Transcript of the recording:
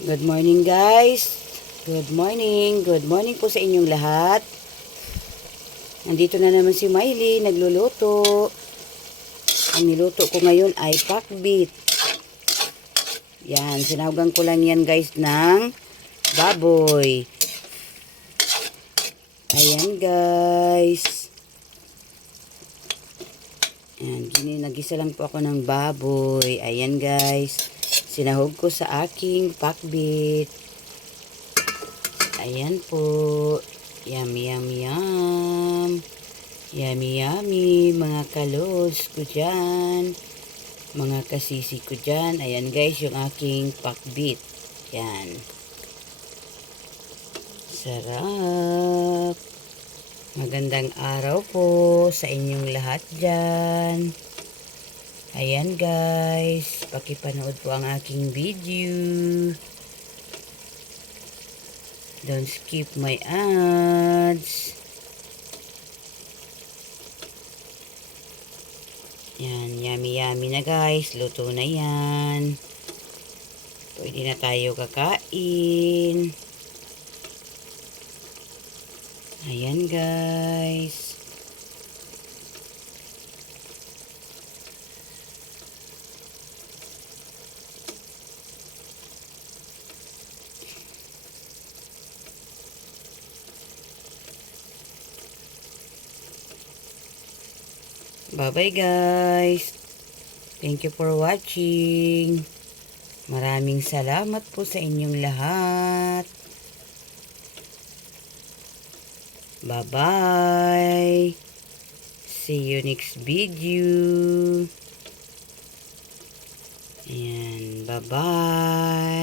Good morning guys. Good morning. Good morning po sa inyong lahat. Nandito na naman si Miley, nagluluto. Ang niluto ko ngayon ay pakbit. Yan, sinahugan ko lang yan guys ng baboy. Ayan guys. Ayan, nagisa lang po ako ng baboy. Ayan guys. Sinahog ko sa aking pakbit. Ayan po. Yummy, yummy, yum. Yummy, yummy. Mga kalods ko dyan. Mga kasisi ko dyan. Ayan guys, yung aking pakbit. Yan. Sarap. Magandang araw po sa inyong lahat dyan. Ayan guys, pakipanood po ang aking video. Don't skip my ads. Yan, yummy yummy na guys. Luto na yan. Pwede na tayo kakain. Ayan guys. Bye-bye guys. Thank you for watching. Maraming salamat po sa inyong lahat. Bye-bye. See you next video. Ayan, bye-bye.